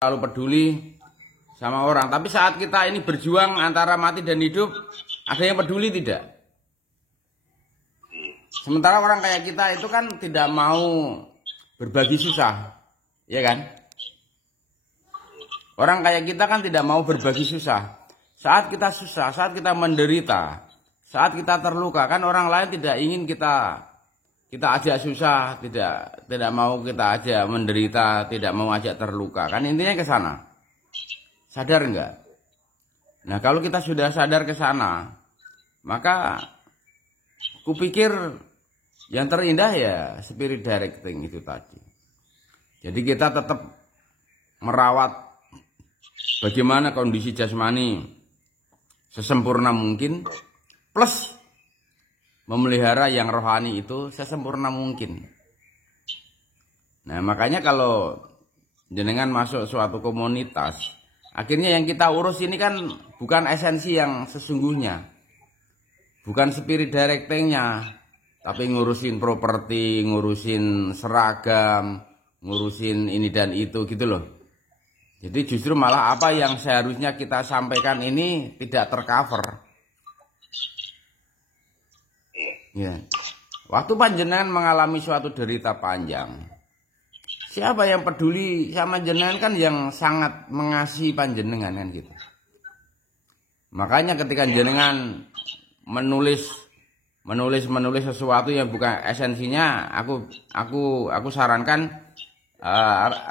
terlalu peduli sama orang. Tapi saat kita ini berjuang antara mati dan hidup, ada yang peduli tidak? Sementara orang kayak kita itu kan tidak mau berbagi susah, ya kan? Orang kayak kita kan tidak mau berbagi susah. Saat kita susah, saat kita menderita, saat kita terluka, kan orang lain tidak ingin kita ajak susah, tidak mau kita ajak menderita, tidak mau ajak terluka. Kan intinya ke sana. Sadar enggak? Nah, kalau kita sudah sadar ke sana, maka kupikir yang terindah ya spirit directing itu tadi. Jadi kita tetap merawat bagaimana kondisi jasmani sesempurna mungkin, plus memelihara yang rohani itu sesempurna mungkin. Nah, makanya kalau jenengan masuk suatu komunitas, akhirnya yang kita urus ini kan bukan esensi yang sesungguhnya, bukan spirit directingnya, tapi ngurusin properti, ngurusin seragam, ngurusin ini dan itu gitu loh. Jadi justru malah apa yang seharusnya kita sampaikan ini tidak tercover. Ya. Waktu panjenengan mengalami suatu derita panjang, siapa yang peduli sama jenengan kan yang sangat mengasihi panjenengan kan gitu. Makanya ketika jenengan menulis sesuatu yang bukan esensinya, aku sarankan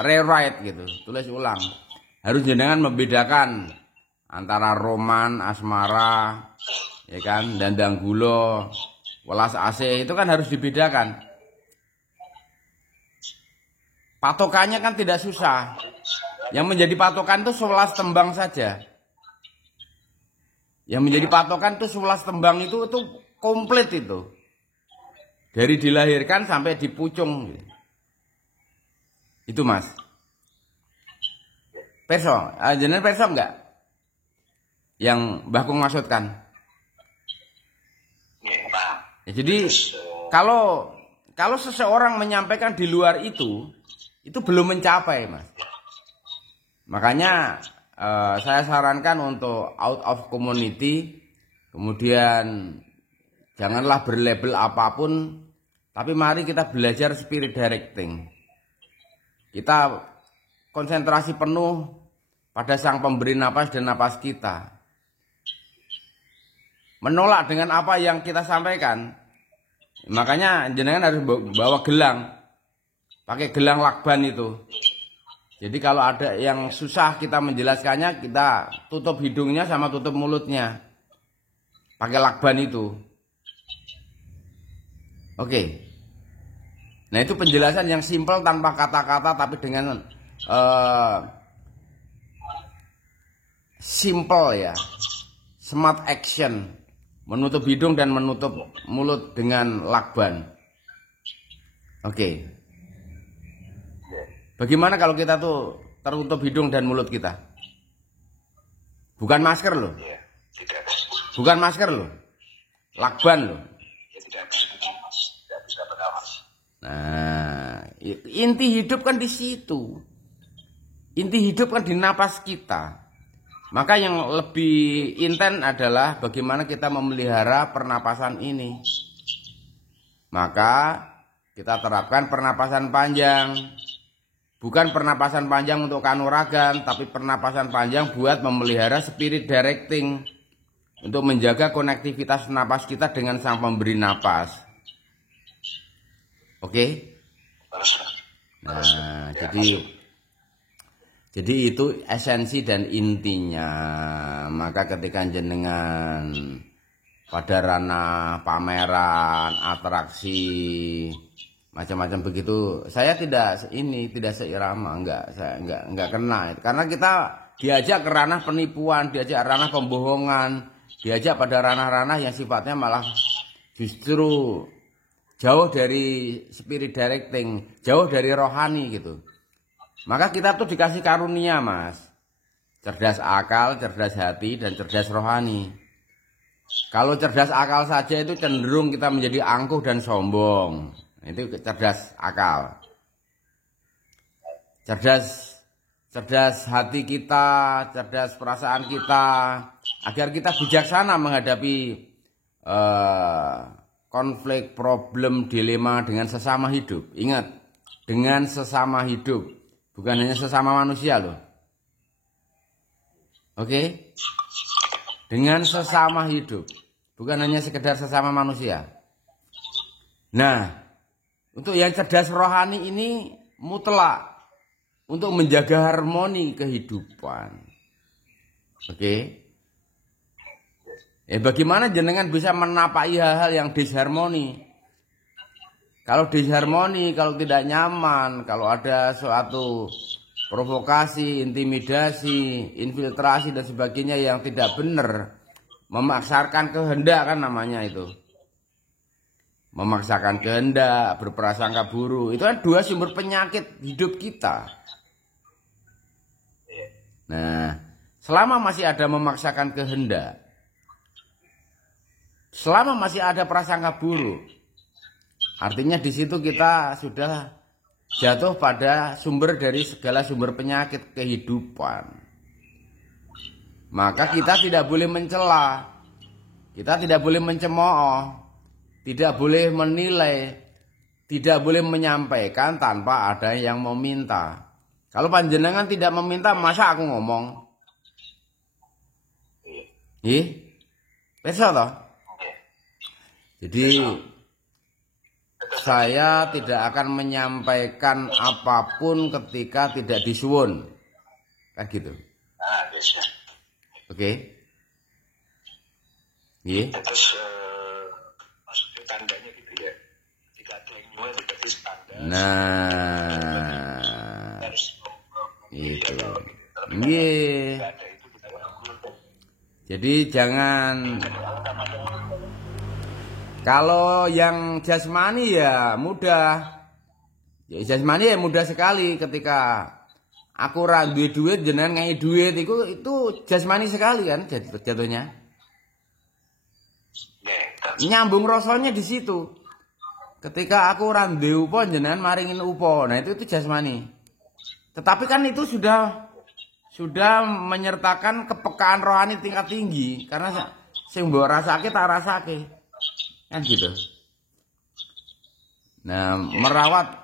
rewrite gitu, tulis ulang. Harus jenengan membedakan antara roman, asmara, ya kan, dandang gulo, welas asih, itu kan harus dibedakan. Patokannya kan tidak susah. Yang menjadi patokan itu 11 tembang saja. Yang menjadi patokan itu 11 tembang itu komplit itu. Dari dilahirkan sampai dipucung. Itu Mas. Perso, jenengan perso enggak? Yang Mbah Kung maksudkan. Ya, jadi kalau seseorang menyampaikan di luar itu belum mencapai, Mas. Makanya saya sarankan untuk out of community, kemudian janganlah berlabel apapun, tapi mari kita belajar spirit directing. Kita konsentrasi penuh pada sang pemberi napas dan napas kita. Menolak dengan apa yang kita sampaikan. Makanya jenengan harus bawa gelang. Pakai gelang lakban itu. Jadi kalau ada yang susah kita menjelaskannya, kita tutup hidungnya sama tutup mulutnya. Pakai lakban itu. Oke. Nah, itu penjelasan yang simpel tanpa kata-kata, tapi dengan simple ya. Smart action. Menutup hidung dan menutup mulut dengan lakban. Oke. Bagaimana kalau kita tuh tertutup hidung dan mulut kita? Bukan masker loh. Bukan masker loh. Lakban loh. Nah, inti hidup kan di situ. Inti hidup kan di napas kita. Maka yang lebih intens adalah bagaimana kita memelihara pernapasan ini. Maka kita terapkan pernapasan panjang. Bukan pernapasan panjang untuk kanuragan, tapi pernapasan panjang buat memelihara spirit directing. Untuk menjaga konektivitas napas kita dengan sang pemberi napas. Oke? Nah, jadi itu esensi dan intinya. Maka ketika jenengan pada ranah pameran, atraksi, macam-macam begitu, saya tidak seirama, saya enggak kena. Karena kita diajak ke ranah penipuan, diajak ranah pembohongan, diajak pada ranah-ranah yang sifatnya malah justru jauh dari spirit directing, jauh dari rohani gitu. Maka kita tuh dikasih karunia, Mas. Cerdas akal, cerdas hati, dan cerdas rohani. Kalau cerdas akal saja itu cenderung kita menjadi angkuh dan sombong. Itu cerdas akal. Cerdas cerdas hati kita, cerdas perasaan kita, agar kita bijaksana menghadapi konflik, problem, dilema dengan sesama hidup. Ingat, dengan sesama hidup, bukan hanya sesama manusia loh. Oke? Dengan sesama hidup, bukan hanya sekedar sesama manusia. Nah, untuk yang cerdas rohani ini mutlak untuk menjaga harmoni kehidupan. Oke? Bagaimana jenengan bisa menapai hal-hal yang disharmoni? Kalau disharmoni, kalau tidak nyaman, kalau ada suatu provokasi, intimidasi, infiltrasi dan sebagainya yang tidak benar, memaksakan kehendak kan namanya itu. Memaksakan kehendak, berprasangka buruk, itu kan dua sumber penyakit hidup kita. Nah, selama masih ada memaksakan kehendak, selama masih ada prasangka buruk, artinya di situ kita sudah jatuh pada sumber dari segala sumber penyakit kehidupan. Maka kita tidak boleh mencela, kita tidak boleh mencemooh, tidak boleh menilai, tidak boleh menyampaikan tanpa ada yang meminta. Kalau panjenengan tidak meminta, masa aku ngomong? Bisa toh? Jadi saya tidak akan menyampaikan apapun ketika tidak disuwun. Kan gitu. Oke. Terus maksudnya tandanya gitu ya. Jika ada yang mulai dikasih tanda. Nah, itu. Jadi jangan. Kalau yang jasmani ya mudah. Ya jasmani ya mudah sekali ketika aku ra duwe duit jenengan ngai duit itu jasmani sekali kan jatuhnya. Nyambung rasanya di situ. Ketika aku ra duwe upo jenengan maringin upo. Nah itu jasmani. Tetapi kan itu sudah menyertakan kepekaan rohani tingkat tinggi karena sing mbok rasake tak rasake. Kan gitu. Nah,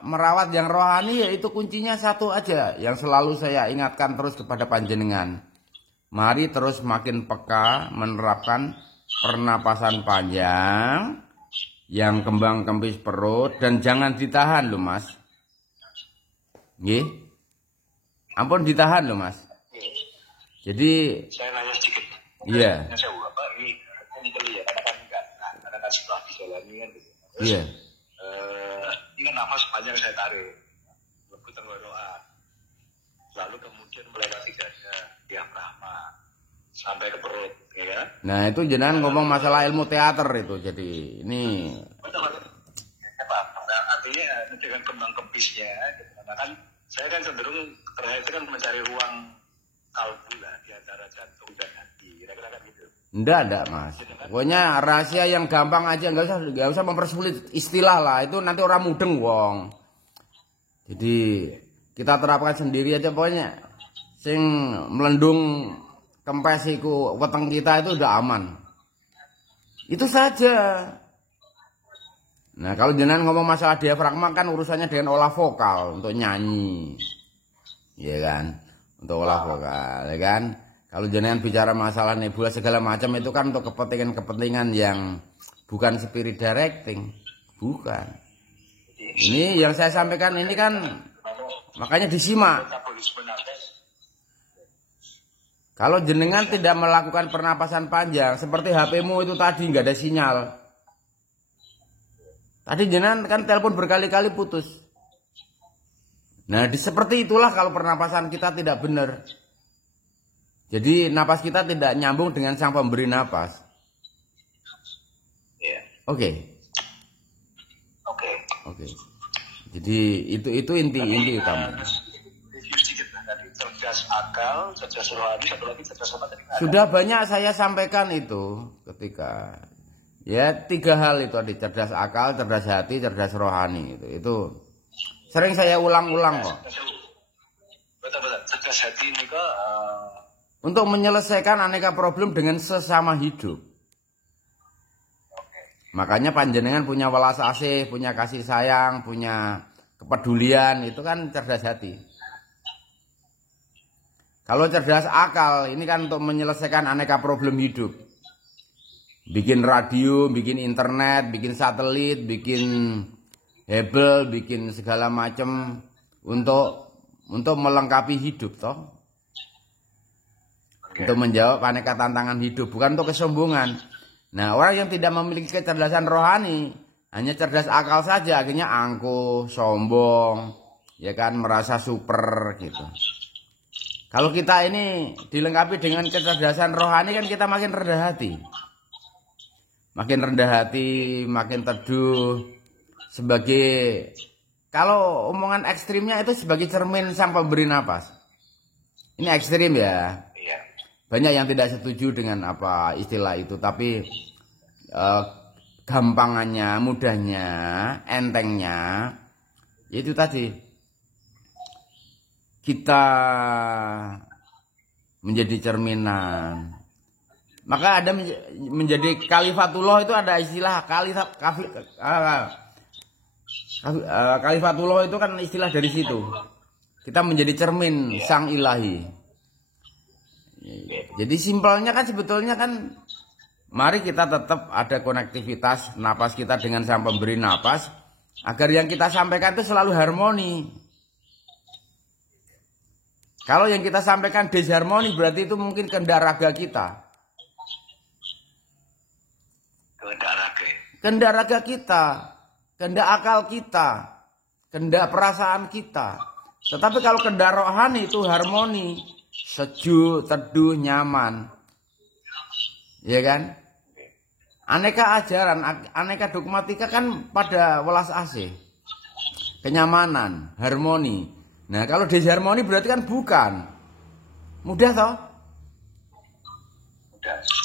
merawat yang rohani ya itu kuncinya satu aja yang selalu saya ingatkan terus kepada panjenengan. Mari terus makin peka menerapkan pernapasan panjang yang kembang kempis perut dan jangan ditahan loh Mas. Nggih. Ampun ditahan loh Mas. Jadi saya nanya sedikit. Iya. Saya ini karena kan setelah dijalani kan gitu. Iya. Ini kan nafas panjang saya tarik, lebih tenggorokan, lalu kemudian melewati dada, diafragma, sampai ke perut, ya. Nah itu jenengan ngomong masalah ilmu teater itu, jadi ini. Artinya dengan kembang kempisnya, gitu. Karena kan saya kan cenderung terakhir kan mencari ruang kalbu lah di antara jantung dan hati, kira-kira kan gitu. Enggak Mas. Pokoknya rahasia yang gampang aja, enggak usah mempersulit istilah lah. Itu nanti orang mudeng wong. Jadi kita terapkan sendiri aja pokoknya. Sing melendung kempes iku weteng kita itu udah aman. Itu saja. Nah, kalau jenengan ngomong masalah diafragma kan urusannya dengan olah vokal untuk nyanyi. Iya kan? Untuk olah vokal, ya kan? Kalau jenengan bicara masalah nebula segala macam itu kan untuk kepentingan-kepentingan yang bukan spirit directing, bukan. Ini yang saya sampaikan ini kan makanya disimak. Kalau jenengan tidak melakukan pernapasan panjang seperti HP-mu itu tadi nggak ada sinyal. Tadi jenengan kan telepon berkali-kali putus. Nah, seperti itulah kalau pernapasan kita tidak benar. Jadi napas kita tidak nyambung dengan sang pemberi napas. Oke. Jadi itu inti utama. Cerdas akal, cerdas rohani, satu lagi cerdas apa tadi? Sudah banyak saya sampaikan itu ketika ya 3 hal itu ada cerdas akal, cerdas hati, cerdas rohani itu sering saya ulang-ulang kok. Betul. Cerdas cerdas hati ini kok untuk menyelesaikan aneka problem dengan sesama hidup. Makanya panjenengan punya welas asih, punya kasih sayang, punya kepedulian, itu kan cerdas hati. Kalau cerdas akal, ini kan untuk menyelesaikan aneka problem hidup. Bikin radio, bikin internet, bikin satelit, bikin Hubble, bikin segala macam untuk melengkapi hidup, toh. Untuk menjawab aneka tantangan hidup, bukan untuk kesombongan. Nah, orang yang tidak memiliki kecerdasan rohani, hanya cerdas akal saja, akhirnya angkuh, sombong, ya kan, merasa super gitu. Kalau kita ini dilengkapi dengan kecerdasan rohani, kan kita makin rendah hati. Makin rendah hati, makin teduh. Sebagai, kalau omongan ekstrimnya itu sebagai cermin sang pemberi napas. Ini ekstrim ya. Banyak yang tidak setuju dengan apa istilah itu, tapi gampangannya, mudahnya, entengnya, itu tadi kita menjadi cerminan. Maka ada menjadi kalifatullah, itu ada istilah kalifatullah itu kan istilah dari situ. Kita menjadi cermin sang ilahi. Jadi simpelnya kan sebetulnya kan, mari kita tetap ada konektivitas napas kita dengan sang pemberi napas, agar yang kita sampaikan itu selalu harmoni. Kalau yang kita sampaikan disharmoni, berarti itu mungkin kehendak raga kita. Kehendak raga kita, kehendak akal kita, kehendak perasaan kita. Tetapi kalau kehendak rohani itu harmoni, sejuk, teduh, nyaman. Ya kan? Aneka ajaran, aneka dogmatika kan pada welas asih. Kenyamanan, harmoni. Nah, kalau disharmoni berarti kan bukan. Mudah toh?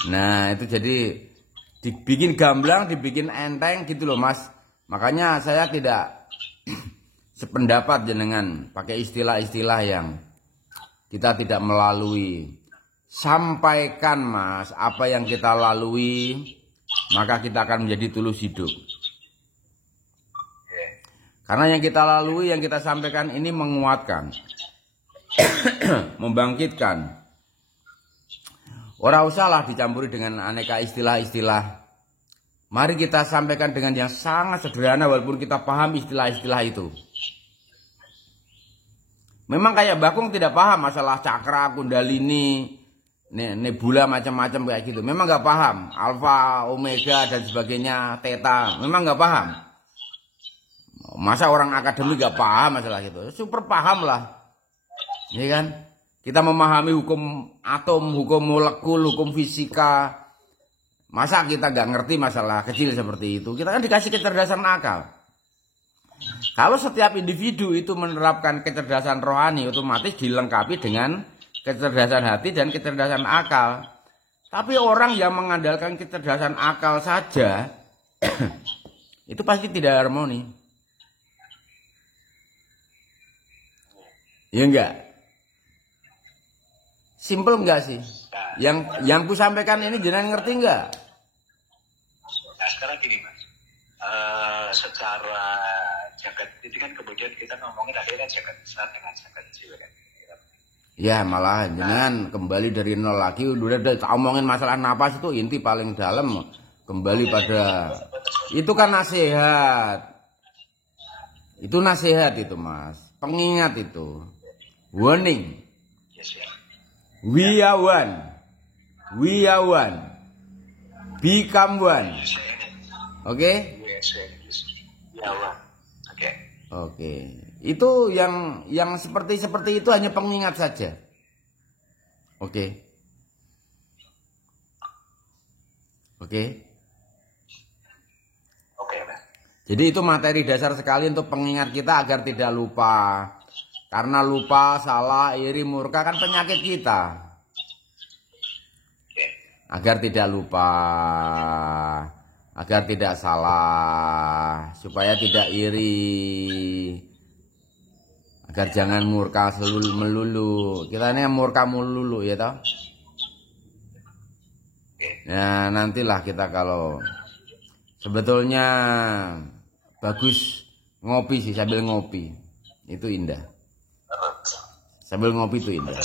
Nah, itu jadi dibikin gamblang, dibikin enteng gitu loh, Mas. Makanya saya tidak sependapat jenengan pakai istilah-istilah yang kita tidak melalui. Sampaikan, Mas, apa yang kita lalui, maka kita akan menjadi tulus hidup. Karena yang kita lalui, yang kita sampaikan ini menguatkan, membangkitkan. Ora usahlah dicampuri dengan aneka istilah-istilah. Mari kita sampaikan dengan yang sangat sederhana walaupun kita paham istilah-istilah itu. Memang kayak Bakung tidak paham masalah cakra, kundalini, nebula macam-macam kayak gitu. Memang nggak paham. Alfa, omega dan sebagainya, theta. Memang nggak paham. Masa orang akademik gak paham masalah gitu? Super paham lah. Ya kan? Kita memahami hukum atom, hukum molekul, hukum fisika. Masa kita gak ngerti masalah kecil seperti itu? Kita kan dikasih kecerdasan akal. Kalau setiap individu itu menerapkan kecerdasan rohani, otomatis dilengkapi dengan kecerdasan hati dan kecerdasan akal. Tapi orang yang mengandalkan kecerdasan akal saja, itu pasti tidak harmoni. Ya enggak? Simple enggak sih? Yang ku sampaikan ini jenengan ngerti enggak? Nah, sekarang gini, Mas. Secara jagat itu kan kemudian kita ngomongin akhirnya jagat besar dengan jagat kecil kan. Ya malah jangan kembali dari nol lagi. Udah omongin masalah napas itu inti paling dalam. Kembali pada itu kan nasihat. Itu nasihat itu, Mas. Pengingat itu. Warning. We are one. We are one. Become one. Oke? Oke. Itu yang seperti itu hanya pengingat saja. Oke. Oke. Jadi itu materi dasar sekali untuk pengingat kita agar tidak lupa. Karena lupa, salah, iri, murka kan penyakit kita. Agar tidak lupa, agar tidak salah, supaya tidak iri, Agar jangan murka melulu. Kita ini murka melulu ya toh. Ya nantilah kita kalau sebetulnya bagus ngopi sih, sambil ngopi itu indah. Sambil ngopi itu indah.